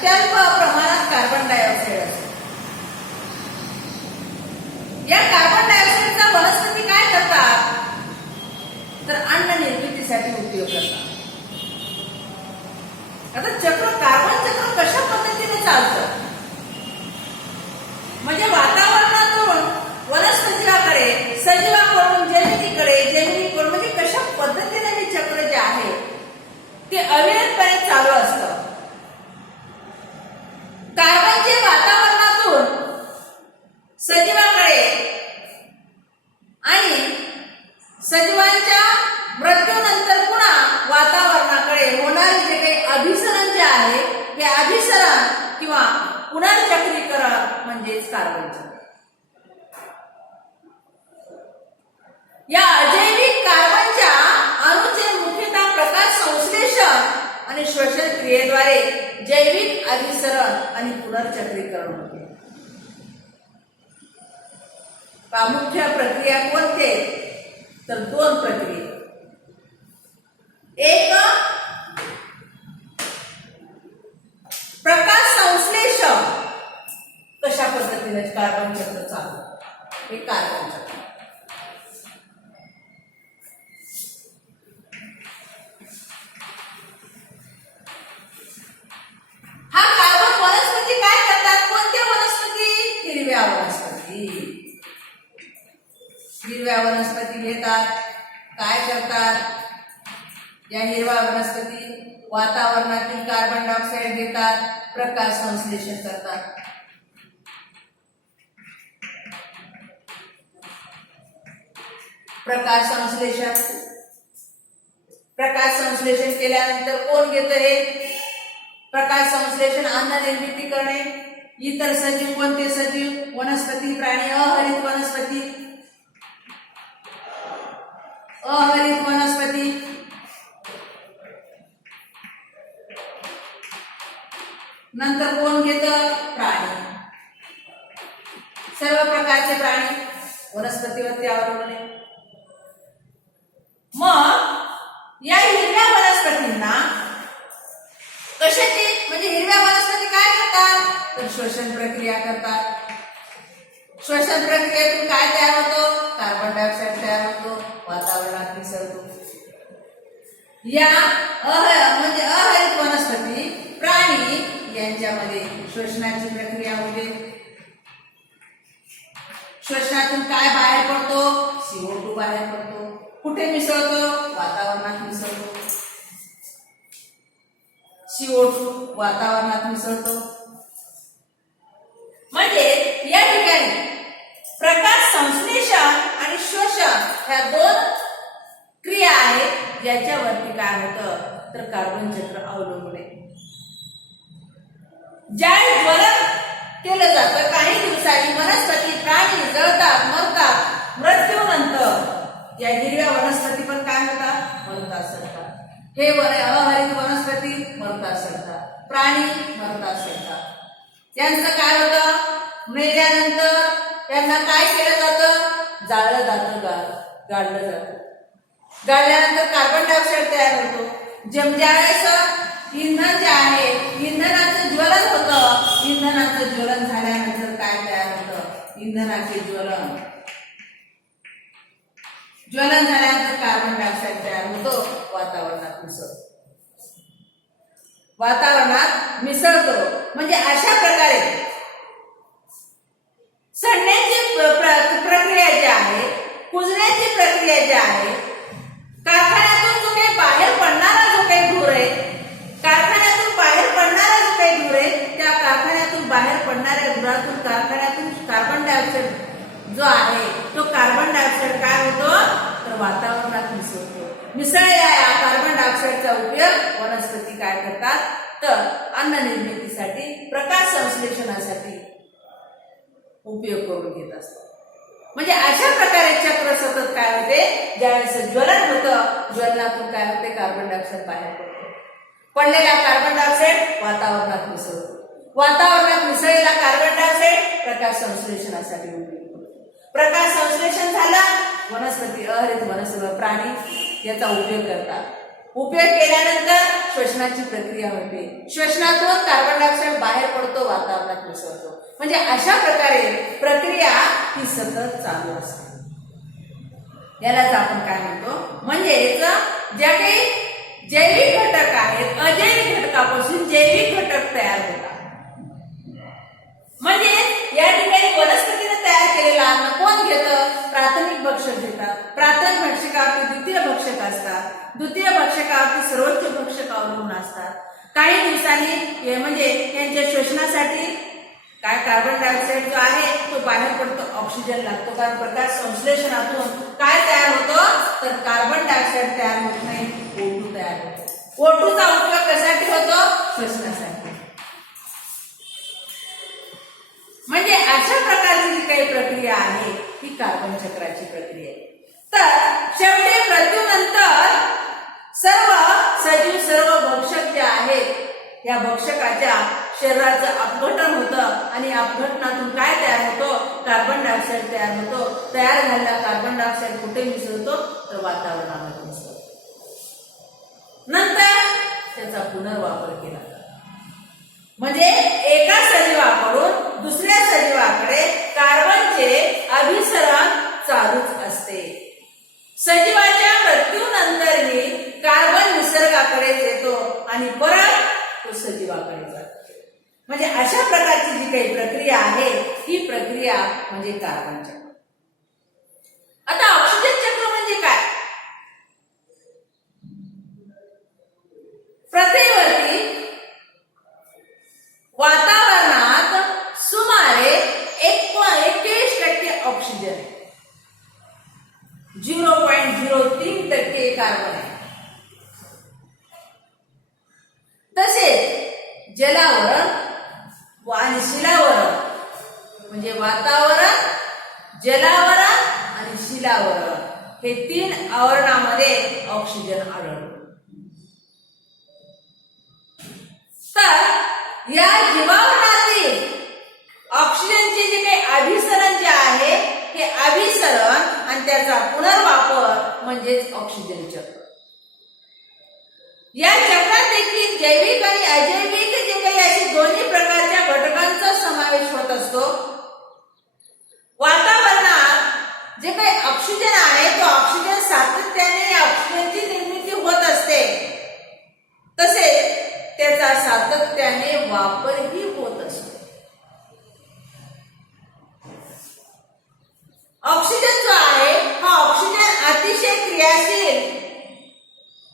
अत्यल्प प्रमाणात carbon dioxide असतो. या कार्बन डायऑक्साईडचा वनस्पती काय करतात तर अन्न निर्मितीसाठी उपयोग करतात. आता कार्बन चक्र कशा पद्धतीने चालतं म्हणजे वातावरणातून वनस्पतीकडे, सजीवाकडून जमिनीकडे, जमिनीकडून म्हणजे कशा पद्धतीने हे चक्र जे आहे ते अविरतपणे चालू असतं. कार्बन जे वातावरणातून सजीवाकडे आणि सजीवांच्या मृत्यूनंतर पुन्हा वातावरणाकडे होणारे जे काही अभिसरण जे आहे हे अभिसरण किंवा पुनर्चक्रीकरण म्हणजेच कार्बन चक्र. या अजैविक कार्बनच्या अणूचे मुख्यतः प्रकाश संश्लेषण आणि श्वसन क्रियेद्वारे जैविक अभिसरण आणि पुनर्चक्रीकरण होते. मुख्य प्रक्रिया कोणते तर दोन प्रक्रिया. एक प्रकाश संश्लेषण कशा पद्धतीने कार्बन चक्र चालतं हे कार्बन चक्र. हा कार्बन वनस्पती काय करतात कोणत्या वनस्पती हिरव्या वनस्पती. हिरव्या वनस्पती घेतात काय करतात या हिरव्या वनस्पती वातावरणातील कार्बन डायऑक्साईड घेतात प्रकाश संश्लेषण करतात. प्रकाश संश्लेषण केल्यानंतर कोण घेतं हे प्रकाश संश्लेषण अन्न निर्मिती करणे. इतर सजीव कोणते सजीव वनस्पती प्राणी अहरित वनस्पती. अहरित वनस्पती नंतर कोण घेतं प्राणी. सर्व प्रकारचे प्राणी वनस्पतीवरती अवलंबून आहे. मग या हिरव्या वनस्पतींना कशाची म्हणजे हिरव्या वनस्पती काय करतात तर श्वसन प्रक्रिया करतात. श्वसन प्रक्रियेतून काय तयार होतो कार्बन डायऑक्साईड तयार होतो वातावरणात मिसळतो. या म्हणजे अहरित वनस्पती प्राणी यांच्यामध्ये श्वसनाची प्रक्रिया होते. श्वसनातून काय बाहेर पडतो CO2 बाहेर पडतो. कुठे मिसळतो वातावरणात मिसळतो. CO2 वातावरणात मिसळतो. म्हणजे या ठिकाणी प्रकाश संश्लेषण आणि श्वसन ह्या दोन क्रिया आहेत याच्यावरती काय होतं तर कार्बन चक्र अवलंबून आहे. ज्यावेळी ज्वलन केलं जातं काही दिवसांनी वनस्पती प्राणी जळतात मरतात. मृत्यूनंतर या हिरव्या वनस्पती पण काय होतात मरतात सडतात. हे अहरित वनस्पती मरतात सडतात. प्राणी मरतात सडतात. त्यांचं काय होतं मेल्यानंतर त्यांना काय केलं जातं जाळलं जातं गाळलं जातं. गाळल्यानंतर कार्बन डायऑक्साईड तयार होतो. ज्यावेळेस इंधन जे आहे इंधनाचं ज्वलन होतं. इंधनाचं ज्वलन झाल्यानंतर काय तयार होतं इंधनाचे ज्वलन झाल्यानंतर कार्बन डायऑक्साईड तयार होतो वातावरणात मिसळतो. म्हणजे अशा प्रकारे सडण्याची प्रक्रिया जी आहे कुजण्याची प्रक्रिया जी आहे कारखान्यातून जो काही बाहेर पडणारा जो काही धूर आहे कारखान्यातून बाहेर पडणारा जो काही धूर आहे त्या कारखान्यातून बाहेर पडणाऱ्या धुरातून कारखान्यातून कार्बन डायऑक्साईड जो आहे तो कार्बन डायऑक्साईड काय होतो तर वातावरणात मिसळतो. मिसळलेल्या या कार्बन डायऑक्साईडचा उपयोग वनस्पती काय करतात तर अन्न निर्मितीसाठी प्रकाश संश्लेषणासाठी उपयोग करून घेत असतात. म्हणजे अशा प्रकारे चक्र सतत काय होते ज्यावेळेस ज्वलन होतं ज्वलनातून काय होते कार्बन डायऑक्साईड बाहेर पडतो. पडलेला कार्बन डायऑक्साईड वातावरणात मिसळतो. वातावरणात मिसळलेला कार्बन डायऑक्साईड प्रकाश संश्लेषणासाठी उपयोग होतो. प्रकाश संश्लेषण झालं वनस्पती अहरित वनस्पती प्राणी याचा उपयोग करतात. उपयोग केल्यानंतर श्वसनाची प्रक्रिया होते. श्वसनातून कार्बन डायऑक्साईड बाहेर पडतो, वातावरणात मिसळतो. म्हणजे अशा प्रकारे प्रक्रिया ही सतत चालू असते. यालाच आपण काय म्हणतो, म्हणजेच ज्या काही जैविक घटक आहेत, अजैविक घटकापासून जैविक घटक तयार होतात. म्हणजे या ठिकाणी वनस्पतीने तयार केलेला अन्न कोण घेतं? प्राथमिक भक्षक घेतात. प्राथमिक भक्षकावरती द्वितीय भक्षक असतात. द्वितीय भक्षकावरती सर्वोच्च भक्षक अवलंबून असतात. काही दिवसांनी म्हणजे यांच्या श्वसनासाठी काय कार्बन डायऑक्साईड जो आहे तो बाहेर पडतो, ऑक्सिजन लागतो. कारण प्रकाश संश्लेषणातून काय तयार होतं, तर कार्बन डायऑक्साईड तयार होत नाही, O2 तयार होतो. O2 चा उपयोग कशासाठी होतो? श्वसनासाठी. म्हणजे अशा प्रकारची जी काही प्रक्रिया आहे ही कार्बन चक्राची प्रक्रिया आहे. तर शेवटी मृत्यूनंतर सर्व सजीव, सर्व भक्षक जे आहेत, या भक्षकाच्या शरीराचं अपघटन होतं आणि अपघटनातून काय तयार होतो? कार्बन डायऑक्साईड तयार होतो. तयार झालेला कार्बन डायऑक्साईड कुठे मिसळतो? तर वातावरणामध्ये मिसळतो. नंतर त्याचा पुनर्वापर केला जातो. म्हणजे एका सजीवाकडून दुसऱ्या सजीवाकडे कार्बनचे अभिसरण चालूच असते. सजीवाच्या मृत्यूनंतरही कार्बन निसर्गाकडे येतो आणि परत तो सजीवाकडे जातो. म्हणजे अशा प्रकारची जी काही प्रक्रिया आहे ही प्रक्रिया म्हणजे कार्बन चक्र. आता ऑक्सिजन चक्र म्हणजे काय? पृथ्वीवरती वातावरणात सुमारे 21% ऑक्सिजन आहे, 0.03% कार्बन आहे. तसेच जलावरण आणि शिलावरण म्हणजे वातावरण, जलावरण आणि शिलावरण हे 3 आवरणामध्ये ऑक्सिजन आढळतो. तर या जीवावरणातील ऑक्सिजनचे जे काही अभिसरण जे आहे हे अभिसरण आणि त्याचा पुनर्वापर म्हणजेच ऑक्सिजन चक्र. या चक्रात देखील जैविक आणि अजैविक जे काही असे दोन्ही प्रकारच्या घटकांचा समावेश होत असतो. वातावरणात जे काही ऑक्सिजन आहे तो ऑक्सिजन सातत्याने ऑक्सिजनची निर्मिती होत असते, तसेच त्याचा सातत्याने वापरही होत असतो. ऑक्सिजन जो आहे हा ऑक्सिजन अतिशय क्रियाशील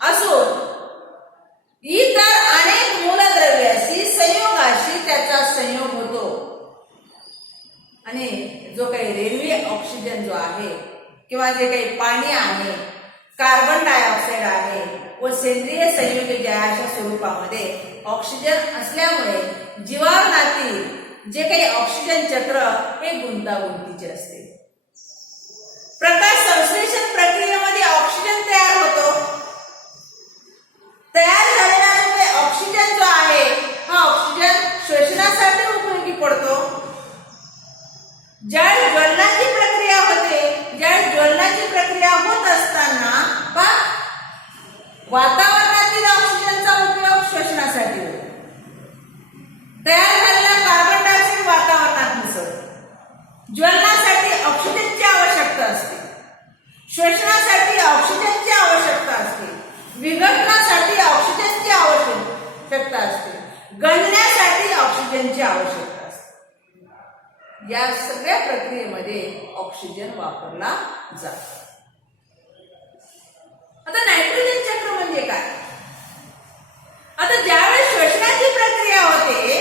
असून इतर अनेक मूलद्रव्याशी संयोगाशी त्याचा संयोग होतो आणि जो काही रेल्वे ऑक्सिजन जो आहे किंवा जे काही पाणी आहे, कार्बन डायऑक्साईड आहे व सेंद्रिय संयुगे जे अशा स्वरूपामध्ये ऑक्सिजन असल्यामुळे जीवावरणातील जे काही ऑक्सिजन चक्र हे गुंतागुंतीचे असते. प्रकाश संश्लेषण प्रक्रियेमध्ये ऑक्सिजन तयार होतो. तयार झालेला ऑक्सिजन जो आहे हा ऑक्सिजन श्वसनासाठी उपयोगी पडतो. ज्यावेळी ज्वलनाची प्रक्रिया होते, ज्यावेळी ज्वलनाची प्रक्रिया होत असताना वातावरणातील ऑक्सिजनचा उपयोग श्वसनासाठी होतो. तयार झालेला कार्बन डायऑक्साईड वातावरणात मिसळतो. ज्वलनासाठी ऑक्सिजनची आवश्यकता असते, श्वसनासाठी ऑक्सिजनची आवश्यकता असते, विघटनासाठी ऑक्सिजनची आवश्यकता असते, गंजण्यासाठी ऑक्सिजनची आवश्यकता असते. या सगळ्या प्रक्रियेमध्ये ऑक्सिजन वापरला जातो. आता नायट्रोजन चक्र म्हणजे काय? आता ज्यावेळेस श्वसनाची प्रक्रिया होते,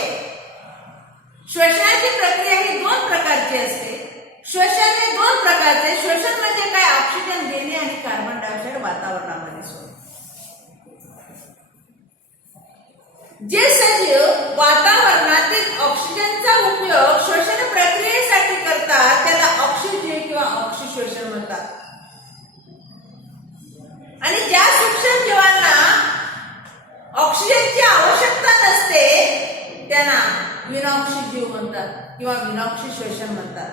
श्वसनाची प्रक्रिया ही 2 प्रकारची असते. श्वसन हे 2 प्रकारचे. श्वसन म्हणजे काय? ऑक्सिजन घेणे आणि कार्बन डायऑक्साईड वातावरणामध्ये सोडणे. जे सजीव वातावरणातील ऑक्सिजनचा उपयोग श्वसन प्रक्रियेसाठी करतात त्याला ऑक्सिजन किंवा ऑक्सिश्वसन म्हणतात. आणि ज्या सूक्ष्म जीवांना ऑक्सिजनची आवश्यकता नसते त्यांना विनाऑक्सी जीव म्हणतात किंवा विनाऑक्सी श्वसन म्हणतात.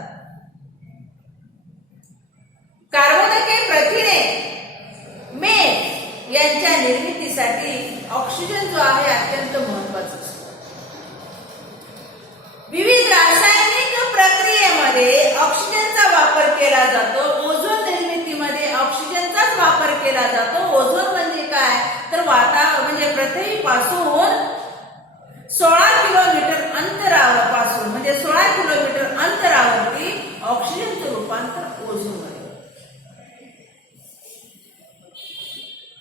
कार्बोदके, प्रथिने, मेद यांच्या निर्मितीसाठी ऑक्सिजन जो आहे अत्यंत महत्वाचा असतो. विविध रासायनिक प्रक्रियेमध्ये ऑक्सिजनचा वापर केला जातो. ओझोन निर्मितीमध्ये ऑक्सिजनचाच वापर केला जातो. ओझोन म्हणजे काय तर म्हणजे पृथ्वीपासून 16 किलोमीटर अंतरापासून म्हणजे 16 किलोमीटर अंतरावरती ऑक्सिजनचं रूपांतर ओझोनमध्ये.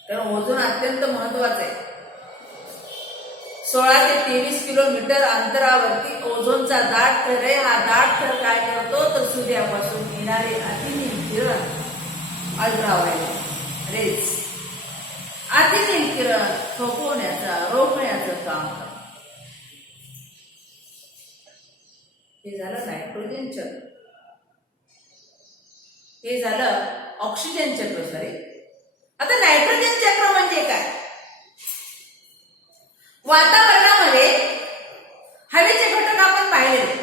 तर ओझोन अत्यंत महत्वाचं आहे. 16 ते 23 किलोमीटर अंतरावरती ओझोनचा दाट थर आहे. हा दाट थर काय करतो तर सूर्यापासून येणारे अतिनील किरण अल्ट्राव्हायोलेट रेज अतिनील किरण रोखण्याचं काम करतो. हे झालं नायट्रोजन चक्र. हे झालं ऑक्सिजन चक्र. सॉरी, आता नायट्रोजन चक्र म्हणजे काय? वातावरणामध्ये हवेचे घटक आपण पाहिलेले,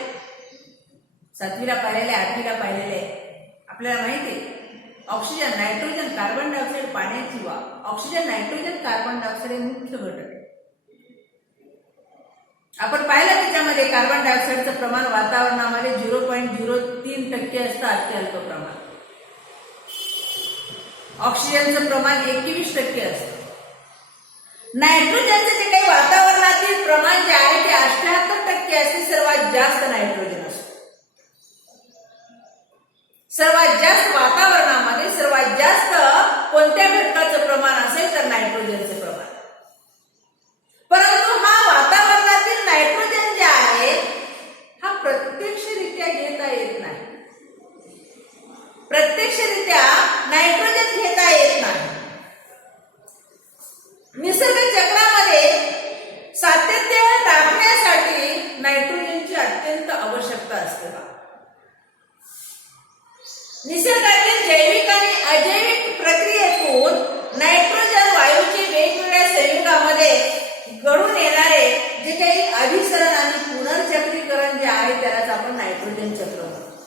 7वीला पाहिलेले, 8वीला पाहिलेले. आपल्याला माहिती आहे ऑक्सिजन, नायट्रोजन, कार्बन डायऑक्साईड पाण्याची वाफ. ऑक्सिजन, नायट्रोजन, कार्बन डायऑक्साईड हे मुख्य घटक आहे. आपण पाहिलं त्याच्यामध्ये कार्बन डायऑक्साईडचं प्रमाण वातावरणामध्ये 0.03% असतं, अत्यल्प प्रमाण. ऑक्सिजनचं प्रमाण 21% असतं. नायट्रोजनचे जे काही वातावरणातील प्रमाण जे आहे ते 78% असते. सर्वात जास्त नायट्रोजन असतो. सर्वात जास्त वातावरणामध्ये सर्वात जास्त कोणत्या घटकाचं प्रमाण असेल तर नायट्रोजनचं प्रमाण. परंतु हा वातावरणातील नायट्रोजन जे आहे हा प्रत्यक्षरित्या घेता येत नाही. प्रत्यक्षरित्या नायट्रोजन घेता येत नाही. निसर्ग चक्रामध्ये सातत्य राखण्यासाठी नायट्रोजनची अत्यंत आवश्यकता असते. निसर्गातील जैविक आणि अजैविक प्रक्रियेतून नायट्रोजन वायूचे वेगवेगळ्या संयुगामध्ये घडून येणारे जे काही अभिसरण आणि पुनर्चक्रीकरण जे आहे त्यालाच आपण नायट्रोजन चक्र म्हणतो.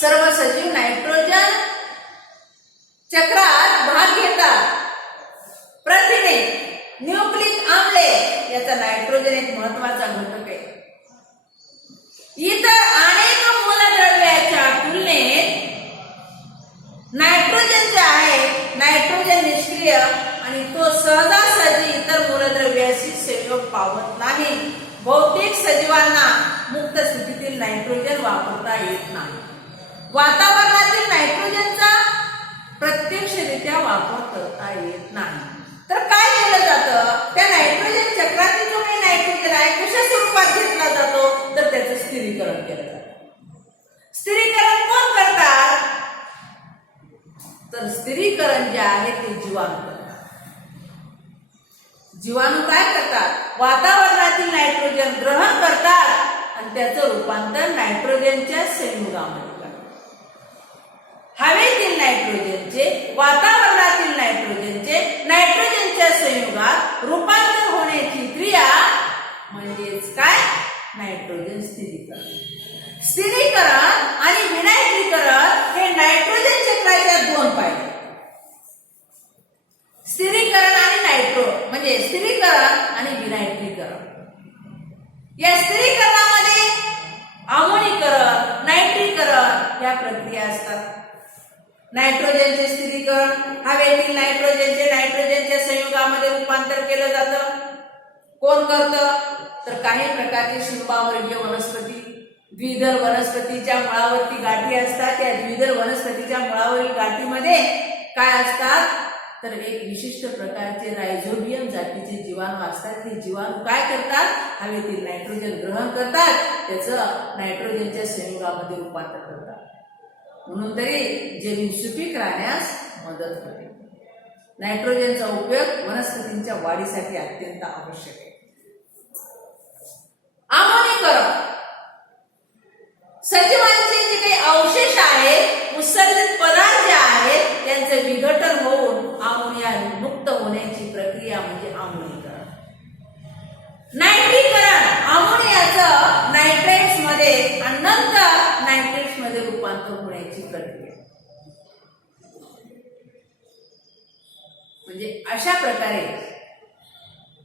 सर्व सजीव नायट्रोजन चक्रात भाग घेतात. प्रथिने, न्यूक्लिक आम्ले याचा नायट्रोजन एक महत्वाचा घटक आहे. इतर अनेक मूलद्रव्याच्या तुलनेत नायट्रोजन जे आहे नायट्रोजन निष्क्रिय आणि तो सहजासहजी इतर मूलद्रव्याशी संयोग पावत नाही. भौतिक सजीवांना मुक्त स्थितीतील नायट्रोजन वापरता येत नाही. वातावरणातील नायट्रोजनचा प्रत्यक्षरित्या वापर करता येत नाही. तर काय केलं जातं? त्या नायट्रोजन चक्रातील जो काही नायट्रोजन आहे कशा स्वरूपात घेतला जातो तर त्याचं स्थिरीकरण केलं जातं. स्थिरीकरण कोण करतात तर स्थिरीकरण जे आहे ते जीवाणू करतात. जीवाणू काय करतात? वातावरणातील नायट्रोजन ग्रहण करतात आणि त्याचं रूपांतर नायट्रोजनच्या संयुगामध्ये करतात. हवेतील नायट्रोजनचे, वातावरणातील नायट्रोजनचे नायट्रोजनच्या संयुगात रूपांतर होण्याची क्रिया म्हणजेच काय? नायट्रोजन स्थिरीकरण. स्थिरीकरण आणि विनायट्रीकरण हे नायट्रोजन चक्राच्या दोन पायऱ्या. स्थिरीकरण आणि म्हणजे स्थिरीकरण आणि विनायट्रीकरण. या स्थिरीकरणामध्ये आमोनीकरण, नायट्रीकरण या प्रक्रिया असतात. नायट्रोजनचे स्थिरीकरण, हवेतील नायट्रोजनचे नायट्रोजनच्या संयुगामध्ये रूपांतर केलं जातं. कोण करतं तर काही प्रकारचे शुष्कवर्गीय वनस्पती, द्विदल वनस्पतीच्या मुळावरती गाठी असतात. त्या द्विदल वनस्पतीच्या मुळावरील गाठीमध्ये काय असतात तर एक विशिष्ट प्रकारचे रायझोबियम जातीचे जीवाणू असतात. हे जीवाणू काय करतात? हवेतील नायट्रोजन ग्रहण करतात, त्याचं नायट्रोजनच्या संयुगामध्ये रूपांतर करतात. म्हणून तरी जमीन सुपीक राहण्यास मदत होते. नायट्रोजनचा उपयोग वनस्पतींच्या वाढीसाठी अत्यंत आवश्यक आहे. आमोनीकरण, सजीवांचे जे काही अवशेष आहेत, उत्सर्जित पदार्थ जे आहेत त्यांचे विघटन होऊन अमोनिया मुक्त होण्याची प्रक्रिया म्हणजे आमोनीकरण. नायट्रीकरण, अमोनियाचं नायट्रेट्स मध्ये आणि नंतर नायट्रेट्स मध्ये रूपांतर होण्याची प्रक्रिया. अशा प्रकारे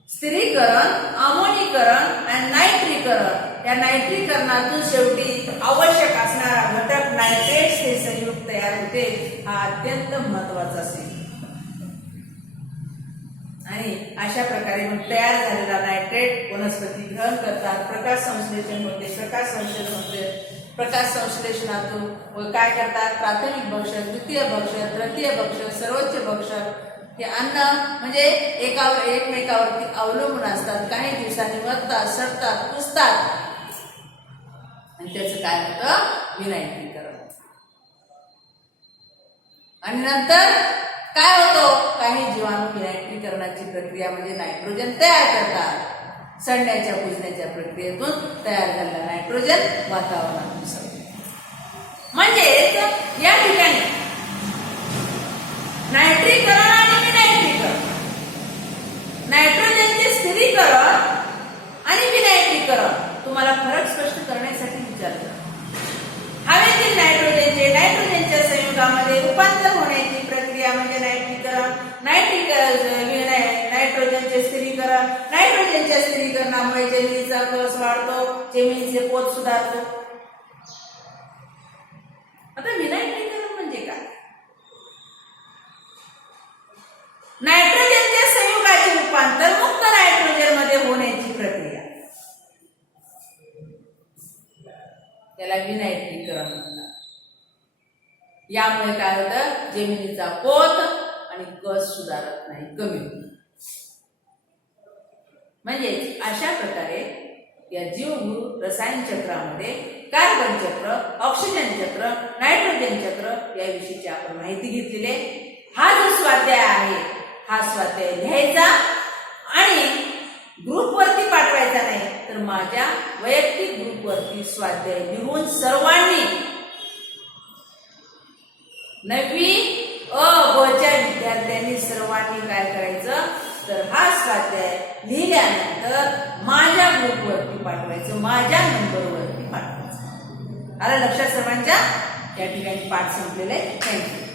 स्थिरीकरण, अमोनीकरण आणि नायट्रीकरण या नायट्रीकरणातून शेवटी आवश्यक असणारा घटक नायट्रेट्स हे संयुग तयार होते. हा अत्यंत महत्वाचा संयुग आणि अशा प्रकारे मग तयार झालेला नायट्रेट वनस्पती ग्रहण करतात. प्रकाश संश्लेषण होते. प्रकाश संश्लेषणातून काय करतात? प्राथमिक भक्षक, द्वितीय भक्षक, तृतीय भक्षक, सर्वोच्च भक्षक हे अन्न म्हणजे एकमेकावरती अवलंबून असतात. काही दिवसांनी मरतात, सडतात, कुजतात आणि त्याचं काय होतं? विनायट्रीकरण. आणि नंतर काय होतं? काही जीवाणू विनायट्रीकरणाची प्रक्रिया म्हणजे नायट्रोजन तयार करतात. सडण्याच्या कुजण्याच्या प्रक्रियेतून तयार झालेला नायट्रोजन वातावरणात मिसळतो. म्हणजेच या ठिकाणी नायट्रीकरण आणि विनायट्रीकरण, नायट्रोजनचे स्थिरीकरण आणि विनायट्रीकरण तुम्हाला फरक स्पष्ट करण्यासाठी विचारलं. हवेतील नायट्रोजनच्या संयुगामध्ये रूपांतर होण्याची प्रक्रिया म्हणजे नायट्रीकरण. नायट्रोजनचे स्थिरीकरण, नायट्रोजनच्या स्थिरीकरणामुळे जमिनीचा कस वाढतो, जमिनीचे पोत सुधारतो. आता विनायट्रीकरण म्हणजे काय? नायट्रोजनच्या संयुगाचे रूपांतर मुक्त नायट्रोजन मध्ये होण्याची प्रक्रिया, त्याला विनायट्रीकरण म्हणतात. यामुळे काय होतं? जमिनीचा पोत आणि कस सुधारत नाही, कमी होतो. म्हणजे अशा प्रकारे या जीवगुरु रसायन चक्रामध्ये कार्बन चक्र, ऑक्सिजन चक्र, नायट्रोजन चक्र याविषयीची आपण माहिती घेतलेली आहे. हा जो स्वाध्याय आहे हा स्वाध्याय लिहायचा आणि ग्रुपवरती पाठवायचा नाही, तर माझ्या वैयक्तिक ग्रुपवरती स्वाध्याय लिहून सर्वांनी 9वी अ ब च्या विद्यार्थ्यांनी सर्वांनी काय करायचं? तर हा स्वाध्याय लिहिल्यानंतर माझ्या ग्रुपवरती पाठवायचं, माझ्या नंबरवरती पाठवायचं. आलं लक्षात सर्वांच्या? या ठिकाणी पाठ संपलेला आहे. थँक्यू.